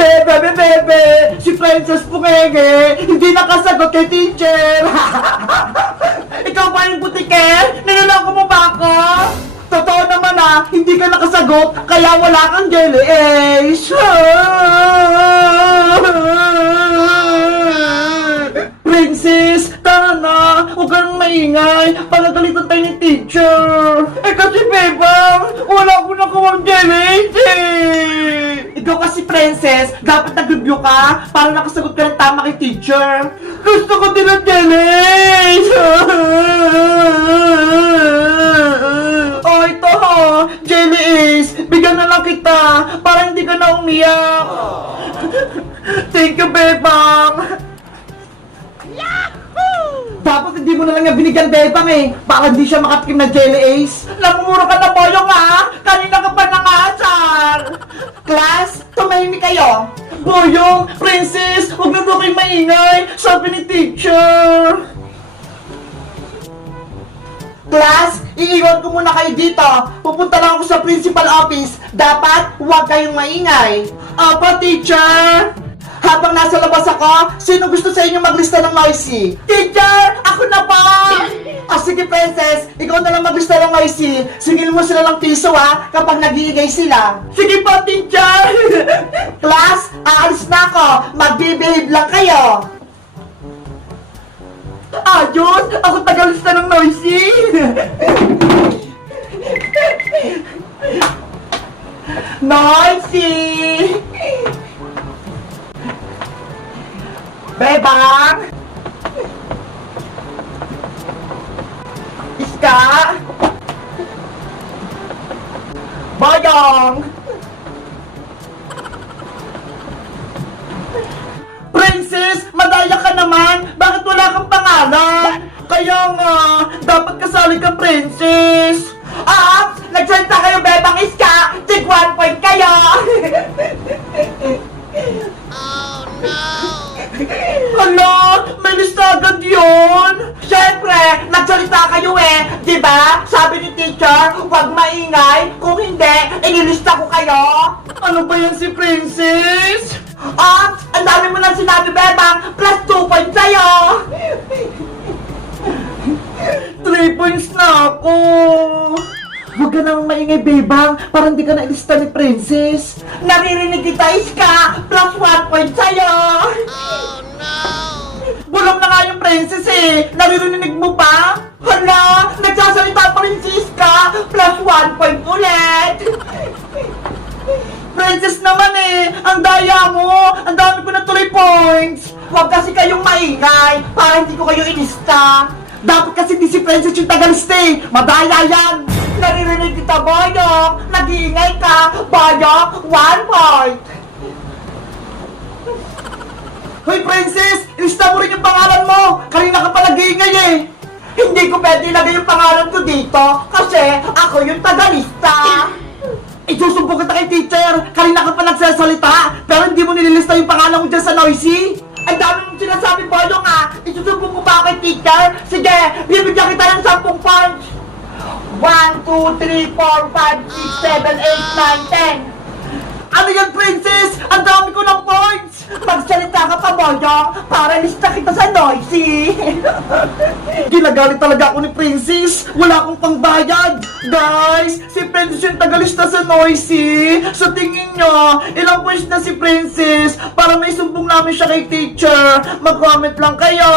Bebe, bebe, bebe! Si Princess Pungenge, hindi nakasagot kay teacher! Ikaw ba yung butiker? Niloloko mo ba ako? Totoo naman ah, hindi ka nakasagot, kaya wala kang jelly ace! Princess, tara na! Huwag kang maingay! Pagagalitan tayo ni teacher! Eh kasi, Bebang, wala ko nakawang jelly eh! Ikaw kasi, Princess, dapat nag-review ka para nakasagot ka ng tama kay teacher! Gusto ko din ng jelly! oh, ito ho! Jelly! Bigyan na lang kita para hindi ka na umiyak! Thank you, Bebang! Dapat hindi mo na lang yung binigyan Bebang eh. Baka hindi siya makatikim na Jelly Ace. Namumuro ka na boyong ha? Kanina ka pa nangasar. Class, tumahimik kayo. Boyong, Princess, huwag na daw kayo maingay. Sabi ni teacher. Class, iiwan ko muna kayo dito. Pupunta lang ako sa principal office. Dapat huwag kayong maingay. Apa, teacher? Habang nasa labas ako, sino gusto sa inyo maglista ng noisy? Teacher! Ako na po! Ah, sige, princess. Ikaw na lang maglista ng noisy. Singil mo sila ng piso, ha? Kapag nag-iigay sila. Sige po, teacher! Class, aalis na ako. Mag-behave lang kayo. Ayos! Ako tagalista ng noisy! noisy! Bebang! Boyong! Princess, madaya ka naman! Bakit wala kang pangalan? Kaya nga, dapat kasali ka, Princess! Ah! Nagsalita kayo, Bebang Iska! Tig one point kayo! kayo. Ano ba yan si Princess? Ah, ang dami mo nang sinabi, Bebang. Plus 2 points sa'yo. 3 points na ako. Huwag ka nang maingay, Bebang, para hindi ka nailista ni Princess. Naririnig kita, Iska! Plus 1 point sa'yo! Bulong na nga yung princess eh! Naririnig mo pa? Hala! Nagsasalita pa rin si Iska! Plus 1 point ulit! Princess naman eh! Ang daya mo! Ang dami ko na tuloy points! Huwag kasi kayong maingay para hindi ko kayo inista! Dapat kasi di si Princess yung tagalista eh! Madaya yan! Naririnig kita, Boyong! Nag-iingay ka! Boyong, 1 point! Hoy, Princess! Ilista mo rin yung pangalan mo! Kanina ka pa nag-iingay eh! Hindi ko pwede ilagay yung pangalan ko dito kasi ako yung tagalista! Isusumpo kita kay teacher! Kanina ka pa nagsasalita pero hindi mo nililista yung pangalan mo dyan sa noisy! Ang dami mong sinasabi, Boyong ah! Isusumpo ko pa kay teacher? Sige, bibigyan kita ng 10 points! 1, 2, 3, 4, 5, 6, 7, 8, 9, 10! Ano yan, princess? Ang dami ko ng points! Boyong, para lista kita sa noisy! Ginagalit talaga ako ni Princess! Wala akong pangbayad! Guys, si Princess yung tagalista sa noisy! Sa tingin nyo, ilang points na si Princess para may sumbong namin siya kay teacher? Mag-comment lang kayo!